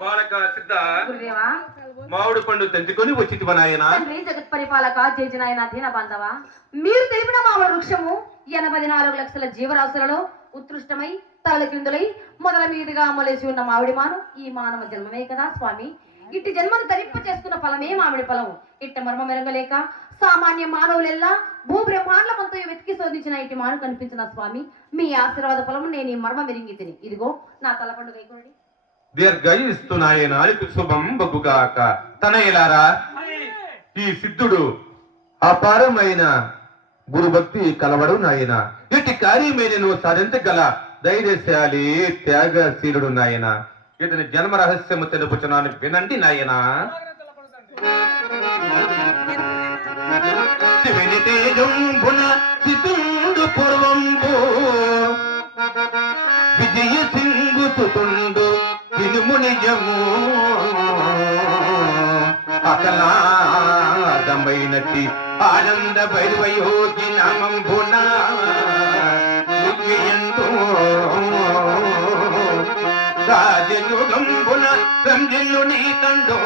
బాలక సిద్ధ గురుదేవా మామిడి పండు తెంచుకొని వచ్చితివ నాయన. తండ్రి జగత్ పరిపాలక చేజినాయన దీన బాంధవ, మీరు తెలిపిన మామిడి వృక్షము 84 లక్షల జీవరాశులలో ఉత్కృష్టమై తలల క్రిందులై మొదల మీదుగా మొలిసి ఉన్న మామిడి మాను ఈ మానవ జన్మమే కదా స్వామి. ఇట్టి జన్మను ధరింప చేసుకున్న ఫలమే మామిడి ఫలము. ఇట్ట మర్మ మెరగలేక సామాన్య మానవులెల్లా భూ బ్రహ్మాండమంతా వెతికి శోధించిన ఇటు మాను కనిపించిన స్వామి. మీ ఆశీర్వాద ఫలము నేను ఈ మర్మ మెరిగి తిని ఇదిగో నా తల పండుగ అయిపోండి. దీర్ఘయిస్తు నాయనానికి శుభం బగుగాక. తనయలారా, ఈ సిద్ధుడు అపారమైన గురుభక్తి కలవడు నాయన. ఇటు కార్యమేనను సాధించగల ధైర్యశాలి త్యాగశీలుడు నాయన. ఇతని జన్మ రహస్యము తెలుపుచున్నాను వినండి నాయన. శివుని తేజంబున సిద్ధుండు పూర్వంబు విజయ సింగు సుతుండు వినుమునిజము అకలాదమైనటి ఆనంద భైరవయోగి నామంబున రాజయోగంబున రంజిల్లు నీ తండో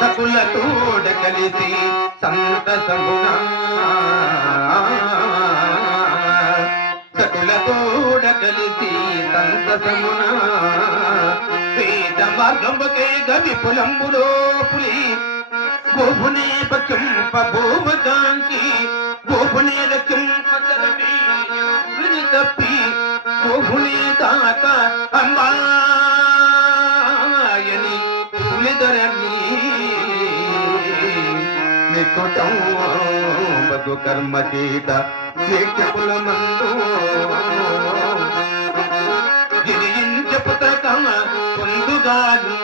సకులతోడ కలిసి సంతసమున సకులతోడ కలిసి సంతసమున వేద మార్గంబకే గవి పులంబులో పులి గోపునే పక్షంప భూమగాంకి గోపునే రక్షంపీ తప్పి గోపునే తాత అంబాయని పులిదరని నికుటం బదు కర్మ చేత కులమందు గిరియించ పుత్రకమ పొందుగాను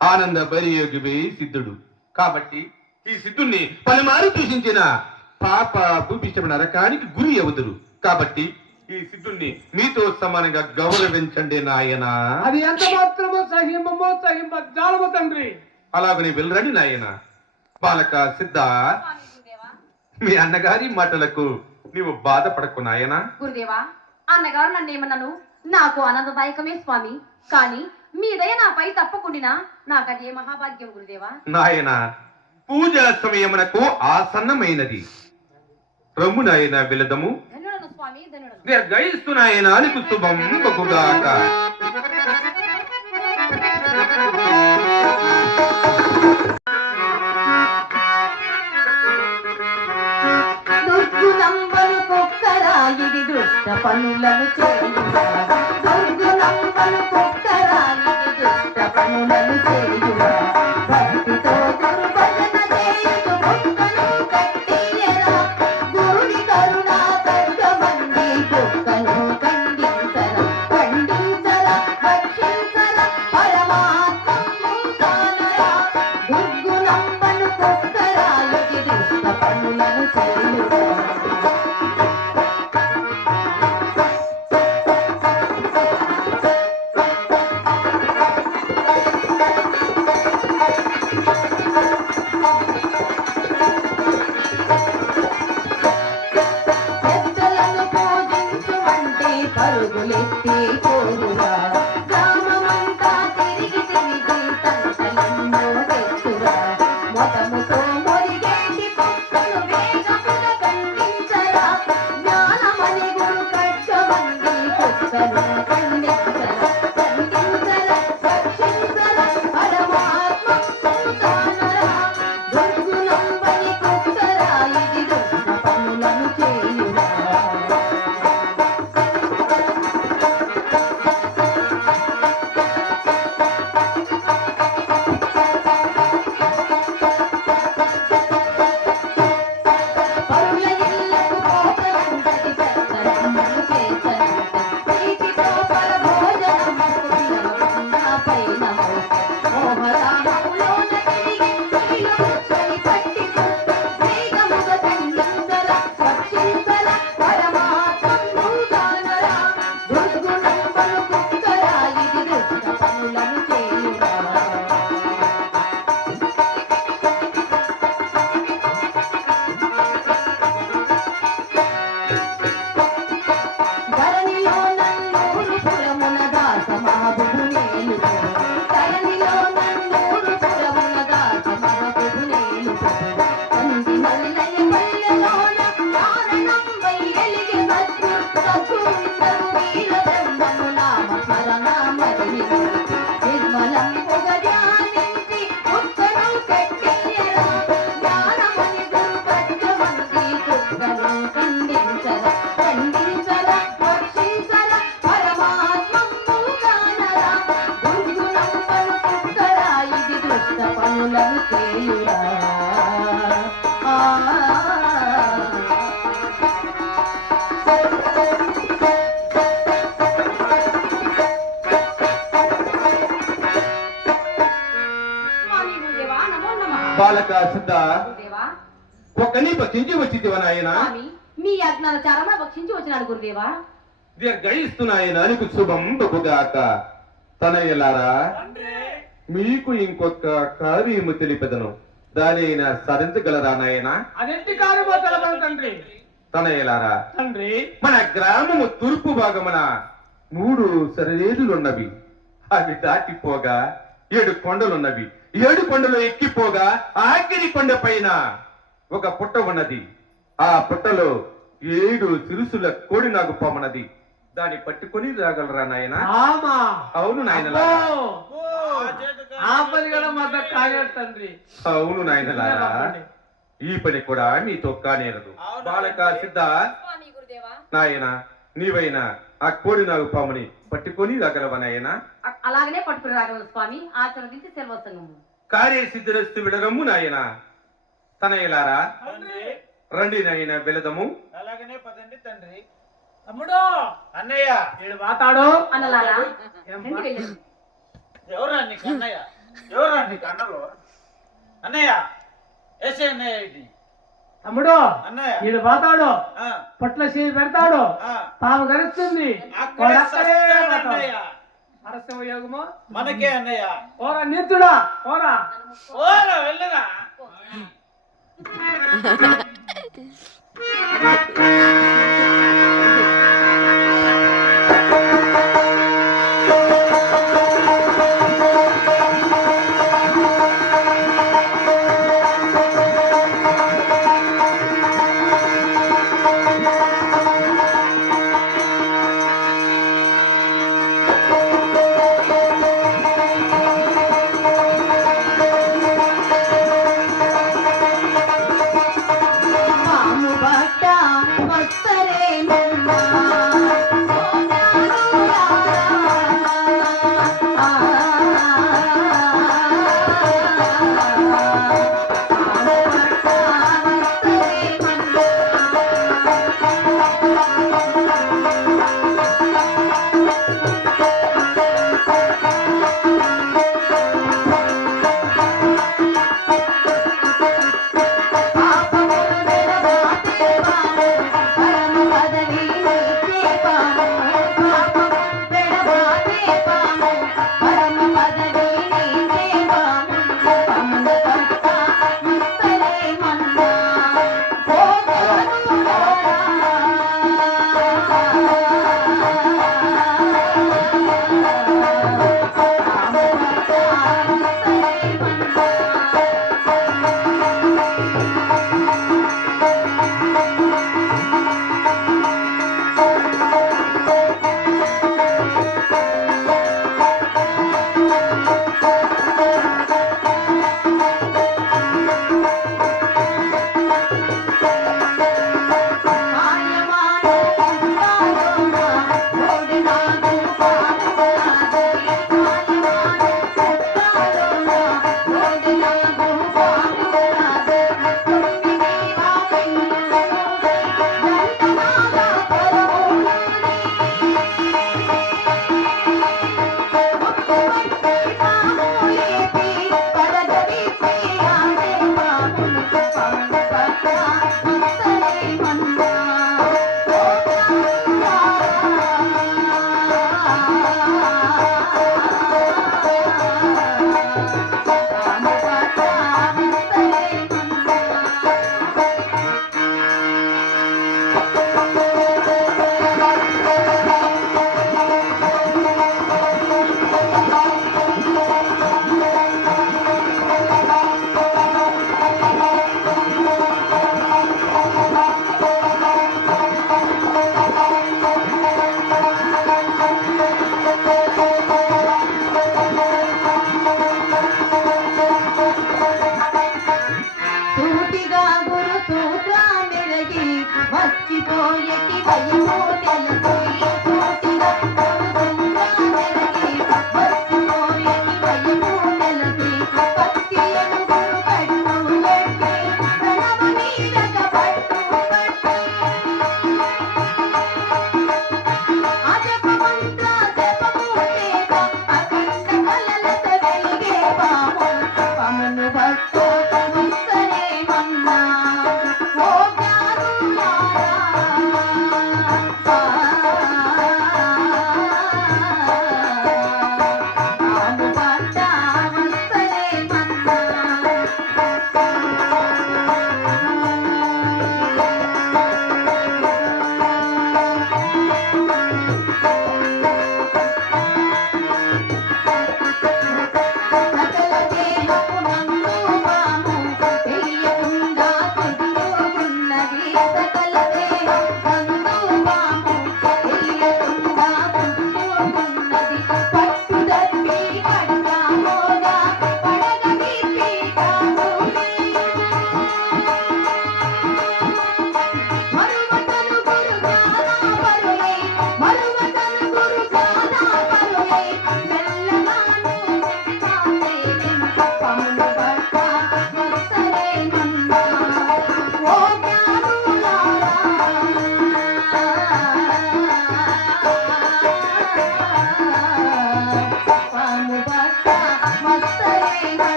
ఆనంద పరియోగివే సిద్ధుడు. కాబట్టి ఈ సిద్ధుణ్ణి పలుమారు దూషించిన పాప భూపిష్టమైన నరకానికి గురి అవుతురు. కాబట్టి ఈ సిద్ధుణ్ణి మీతో సమానంగా గౌరవించండి నాయన. అది ఎంత మాత్రమో సహింప తండ్రి. అలాగని వెళ్ళరండి నాయన. బాలక సిద్ధ, మీ అన్నగారి మాటలకు నీవు బాధపడకు నాయన. గురుదేవా, అన్నగారు నన్ను ఏమన్నాను నాకు ఆనందదాయకమే స్వామి. కానీ మీ దయ నాపై తప్పకుండా నాకదే మహాభాగ్యం గురుదేవా. నాయన, పూజ సమయమునకు ఆసన్నమైనది. రమ్ము నాయన వెళదము. ధన్యుడను స్వామి, ధన్యుడను. దీర్ఘయిస్తు నాయన నీకు శుభం బగుగాక. దుర్గుణంబలు కుక్కరా ఇది దుష్ట పనులను చేయుట. దుర్గుణంబలు కుక్కరా ఇది దుష్ట పనులను చేయుట. భక్తితో గురు భజన చేయుచు కుక్కను కట్టియరా. గురుని కరుణా కర్గమంది కుక్కను ఖండించరా. ఖండించరా భక్షించరా పరమాత్మను కానరా. దుర్గుణంబలు కుక్కరా ఇది దుష్ట పనులను చేయుట. బాలక సిద్ధ గురుదేవా ఒక్కని భక్షించి వచ్చితివ నాయన స్వామి మీ యజ్ఞాల చారమ భక్షించి వచ్చినాడు గురుదేవా దీర్ఘయిస్తున్నాయన నీకు శుభం బహుగాక తనయ్యలారా మీకు ఇంకొక కార్యము తెలిపెదను దాని అయినా సాధించగలరా నాయన అదెంటి కార్యమో తెలపదు తండ్రి. తనయ్యలారా తండ్రి మన గ్రామము తూర్పు భాగమున 3 సరిహద్దులున్నవి అవి దాటిపోగా 7 కొండలున్నవి 7 కొండలు ఎక్కిపోగా ఆఖరి కొండ పైన ఒక పుట్ట ఉన్నది ఆ పుట్టలో 7 సిరుసుల కోడి నాగు పొమ్మన్నది దాన్ని పట్టుకొని రాగలరా నాయన ఆమా అవును నాయనలా ఆ పని కూడా మాత్రం కాలేదు తండ్రి. అవును నాయనలారా ఈ పని కూడా మీతో కానేరదు బాలక సిద్ధ స్వామి గురుదేవా నాయన నీవైనా ఆ కోడి నాగు పాముని పట్టుకొని రాగలవా నాయన అలాగనే పట్టుకుని రాగలరు స్వామి ఆశీర్వదించి సెలవసంగము కార్యసిద్ధిరస్తు విడరము నాయన తనయ్యలారా రండి నాయన వెళదము అలాగనే పదండి తండ్రి. తమ్ముడు అన్నయ్య వీడు మాతాడు అన్నలారా ఏం రండి వెళ్ళండి. ఎవరా నీకు అన్నయ్య? ఎవరా నీకు అన్నలు? అన్నయ్య వేసే అన్నయ్య ఇది. తమ్ముడు అన్నయ్య వీడు మాతాడు ఆ, పొట్ల చేయి పెడతాడు ఆ, పాము గరుస్తుంది అక్కడే వాడక్కడే సస్తాడు పోతాడు. అన్నయ్య. పరస్య యోగము మనకే అన్నయ్య. ఓరా నిత్యుడా ఓరా ఓరా వెళ్ళరా. పాము బట్ట వస్తరేమమ్మా భక్త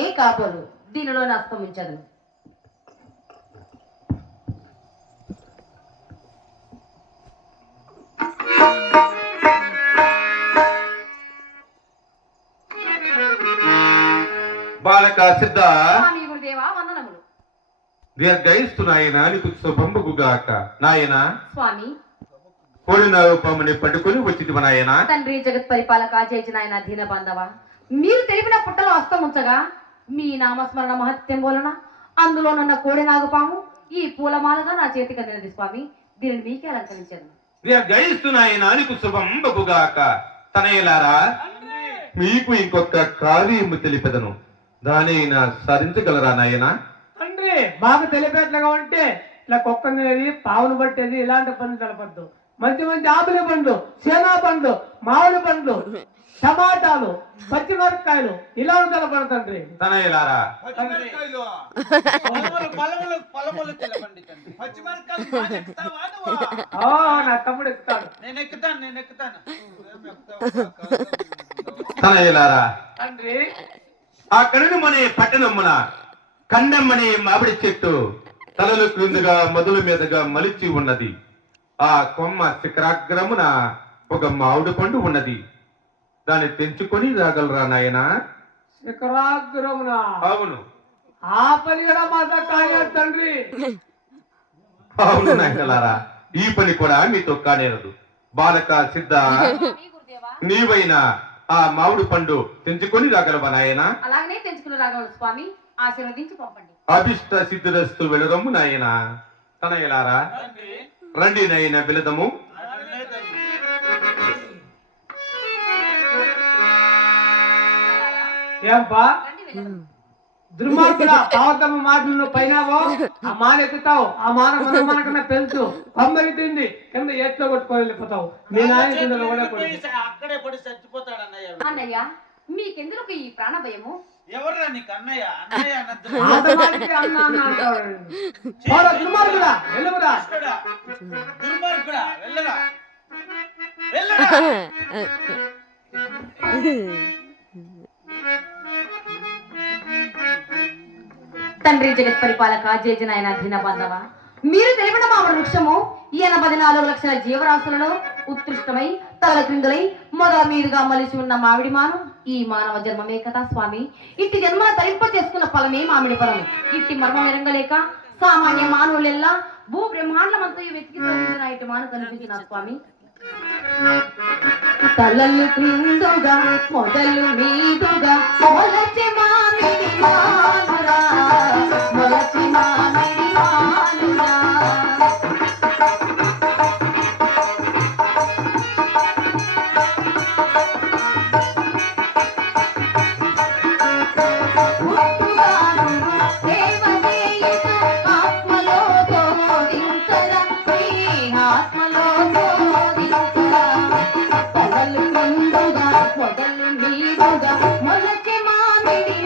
ఏ కాపరు దీనిలో నష్టమించదు. బాలక సిద్ధ స్వామి గురుదేవా వందనములు. దీర్ఘయిస్తు నాయన నీకు శుభంబుగాక. నాయన స్వామి కోరిన రూపముని పట్టుకుని వచ్చింది నాయన. తండ్రి జగత్ పరిపాలక చేసిన ఆయన దీన బాంధవ, మీరు తెలిపిన పుట్టలో హస్తముంచగా మీ నామస్మరణ మహత్యం వలన అందులోనున్న కోడి నాగుపాము ఈ పూలమాలగా నా చేతికి అందినది స్వామి. దీనిని మీకే అలంకరించాను. దీర్ఘయిస్తు నాయన నీకు శుభంబుగాక. తనయులారా, మీకు ఇంకొక కార్యము తెలిపెదను, దానైనా సాధించగలరా నాయన? తండ్రి బాగా తెలిపేట్లుగా ఉంటే ఇట్లా కుక్క తినేది, పావును పట్టేది ఇలాంటి పనులు తెలపద్దు. మంచి మంచి ఆపిల పండ్లు, సేనా పండ్లు, మామిడి పండ్లు, టమాటాలు, పచ్చిమిరపకాయలు ఇలా తెలపడు తండ్రి. తనయులారా, పొలములు తెలపండి తండ్రి. ఓ నా తమ్ముడు ఎక్కుతాడు. నేను ఎక్కుతాను. తనయులారా, తండ్రి ఆ కనుమనే పట్టణమున కండమ్మనే మామిడి చెట్టు తలలు క్రిందుగా మొదలు మీదుగా మలిచి ఉన్నది. ఆ కొమ్మ శిఖరాగ్రమున ఒక మామిడి పండు ఉన్నది. దాన్ని తెంచుకొని రాగలరా నాయన? శిఖరాగ్రమున అవును, ఆ పని కూడా మాట కాలేదు తండ్రి. అవును నాయనలారా, ఈ పని కూడా మీతో కానేరదు. బాలక సిద్ధ, నీవైనా ఆ మామిడి పండు తెంచుకొని రాగలవా నాయన? అలాగనే తెంచుకుని రాగలరు స్వామి. ఆశీర్వదించి పంపండి. అభిష్ట సిద్ధిరస్తు వెళదము నాయన. తనయులారా, రండి నాయన వెళదము. ఏంపా రండి వెళదాం. దుర్మార్గుల పావతమ్మ మాటలను పైనావో ఆ మాన ఎక్కుతావు. ఆ మాన మనకన్నా పెంచు కొమ్మరి తిండి కింద ఎట్లో కొట్టుకొని వెళ్ళిపోతావు. మీ నాయన కింద కూడా కొడుకు. అక్కడే పడి చచ్చిపోతాడు అన్నయ్య. అన్నయ్య, మీకెందుకు ఈ ప్రాణ భయము? ఎవర్రా నీకు అన్నయ్య? అన్నయ్య అన్నద్దు. ఆటమాటికి అన్న అన్న అంటాడు. పోరా దుర్మార్గుడా, వెళ్ళురా. దుర్మార్గుడా, వెళ్ళరా. తండ్రి జగత్ పరిపాలక జేజన ఆయన దీన బాంధవ, మీరు తెలిపిన మామిడి వృక్షము 84 లక్షల జీవరాశులలో ఉత్కృష్టమై తల క్రిందులై మొదల మీదుగా మలిసి ఉన్న మామిడి మాను ఈ మానవ జన్మమే కదా స్వామి. ఇట్టి జన్మ తరింప చేసుకున్న ఫలమే మామిడి ఫలం. ఇట్టి మర్మం ఎరంగలేక సామాన్య మానవులెల్లా భూ బ్రహ్మాండమంతా వెతికి సాధించిన ఇటు మాను కనిపించిన స్వామి. తలలు క్రిందుగా మొదలు మీదుగా మొలచి మామిడి మానురా, మొలచి మామిడి మానురా. పుట్టుగాను దేవదేయుడు ఆత్మలో బోధించరా, నీ ఆత్మలో బోధించరా. తలలు క్రిందుగా మొదలు మీదుగా మొలచి మామిడి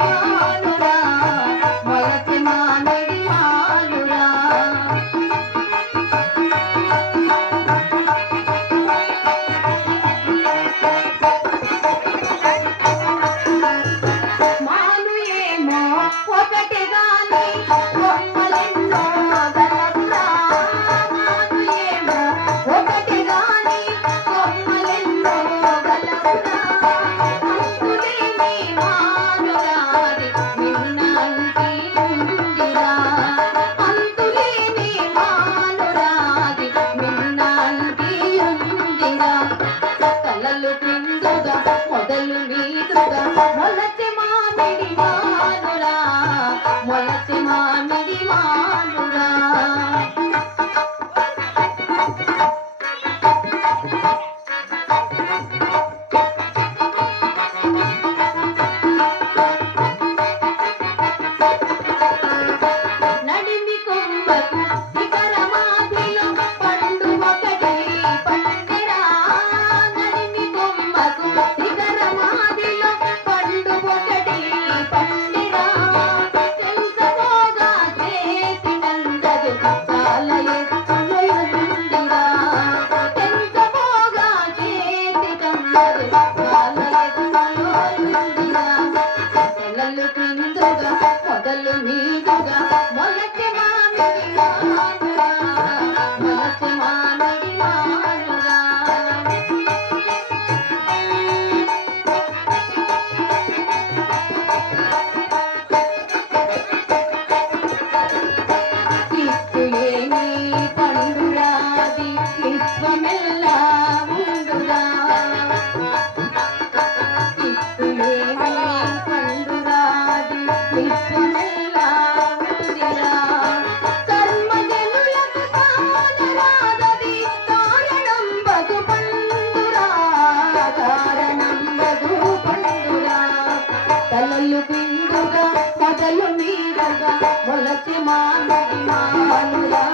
మొలచి మామిడి మానురా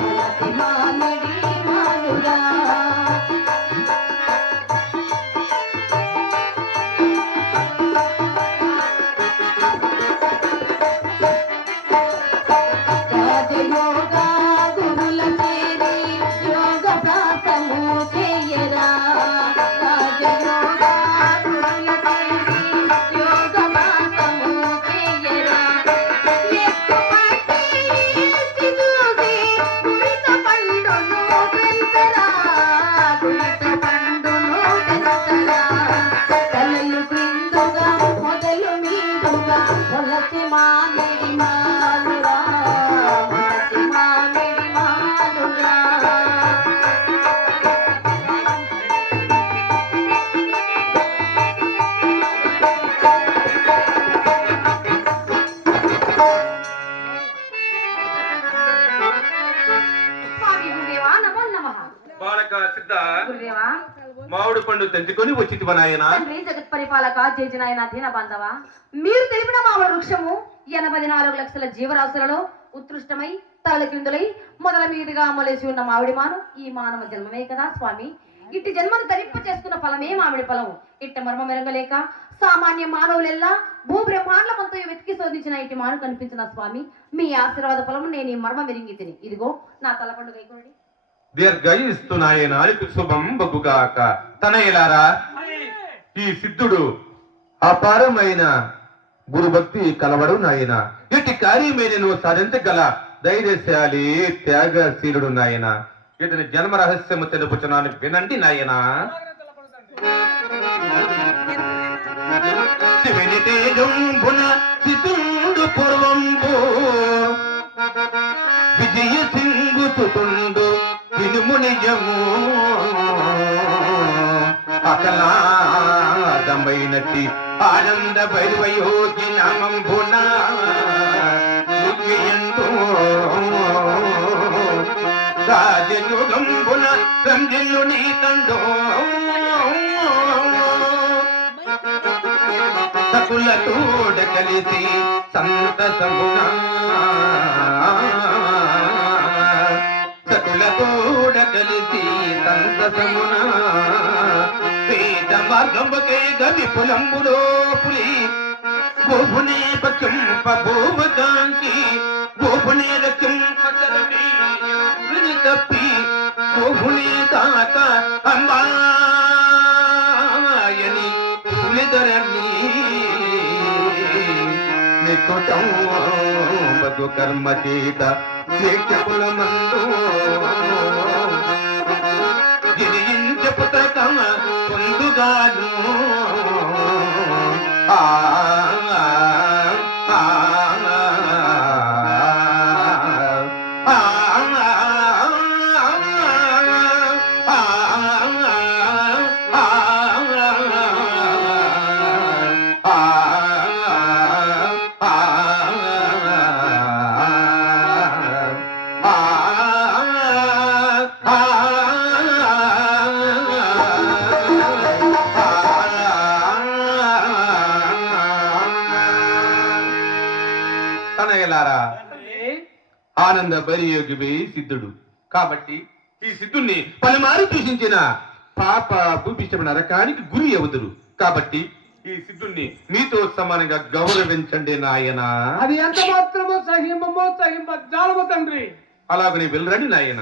మొలచి మామిడి మానురా రాజయోగా గురుల చేరి యోగ ప్రాసము చేయరా రాజయోగా గురుల చేరి యోగ ప్రాసము చేయరా ఎక్కుపట్టి చూసి గురిత పండును పెంచరా గురిత పండును పెంచరా తలలు క్రిందుగా మొదలు మీదుగా మొలచి మామిడి మానురా మొలచి మామిడి మానురా స్వామి గురుదేవా నమో నమః బాలక సిద్ధ గురుదేవా మామిడి పండు తెంచుకొని వచ్చితివ నాయన. తండ్రి జగత్ పరిపాలక చేసిన దీన బాంధవ మీరు తెలిపిన మామిడి వృక్షము 84 లక్షల జీవరాశులలో ఉత్కృష్టమై తలల క్రిందులై మొదల మీదుగా మొలేసి ఉన్న మామిడి మాను ఈ మానవ జన్మమే కదా స్వామి. ఇట్టి జన్మను ధరింప చేసుకున్న ఫలమే మామిడి ఫలము. ఇట్ట మర్మ మెరగలేక సామాన్య మానవులెల్లా భూ బ్రహ్మాండమంతో వెతికి శోధించిన ఇటు మాను కనిపించిన స్వామి మీ ఆశీర్వాద ఫలము నేను ఈ మర్మ మెరింగి తిని ఇదిగో నా తల పండుగ అయిపోండి. దీర్ఘయిస్తు నాయన అలిపి శుభం బగుగాక. తనయలారా, ఈ సిద్ధుడు అపారమైన గురుభక్తి కలవడు నాయన. ఇట్టి కార్యమైన నువ్వు సాధించగల ధైర్యశాలి త్యాగశీలుడు నాయన. ఇతని జన్మ రహస్యము తెలుపుచున్నాను వినండి నాయన. శివుని తేజంబున సిద్ధుడు పూర్వంబు విజయ సింగు సుతుండు వినుమునియము అకలాదమైనట్టి ఆనంద భైరవయోగి నామంబున రాజయుగంబున రంజిల్లు నీ తండో సకుల తోడ కలిసి సంతసమునా సకుల తోడ కలిసి సంతసమున పేద మార్గంబకే గవి పులంబులో పులి గోపునే పచ్చంప భూమకాంకి గోపునే రక్షంప తప్పి గోపునే దాక అంబాయని పులిదరని నికుటం బదు కర్మ చేత నిత్యపుల మందు గిరియించ పుత్రకమ పొందుగాను తనయలారా, ఆనంద బరియోగివే సిద్ధుడు కాబట్టి ఈ సిద్ధుణ్ణి పలుమారు దూషించిన పాప భూపిష్టమ నరకానికి గురి అవుదురు. కాబట్టి ఈ సిద్ధుణ్ణి మీతో సమానంగా గౌరవించండి నాయన. అది ఎంత మాత్రమో సహింపమో సహింపజాలము తండ్రి. అలాగని వెళ్ళండి నాయన.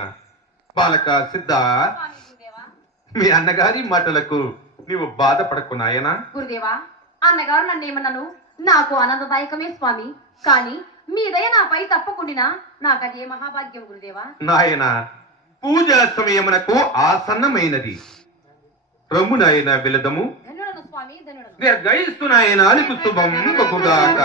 బాలక సిద్ధ, స్వామి గురుదేవా మీ అన్నగారి మాటలకు నీవు బాధపడకు నాయన. గురుదేవా అన్నగారు నన్ను ఏమన్నాను నాకు ఆనందదాయకమే స్వామి. కానీ మీ దయ నాపై తప్పకుండా నాకు అదే మహాభాగ్యం గురుదేవా. నాయన, పూజ సమయమునకు ఆసన్నమైనది. రమ్ము నాయన వెళదము. ధన్యుడను స్వామి ధన్యుడను. దీర్ఘయిస్తు నాయన అలిపు శుభం బగుగాక.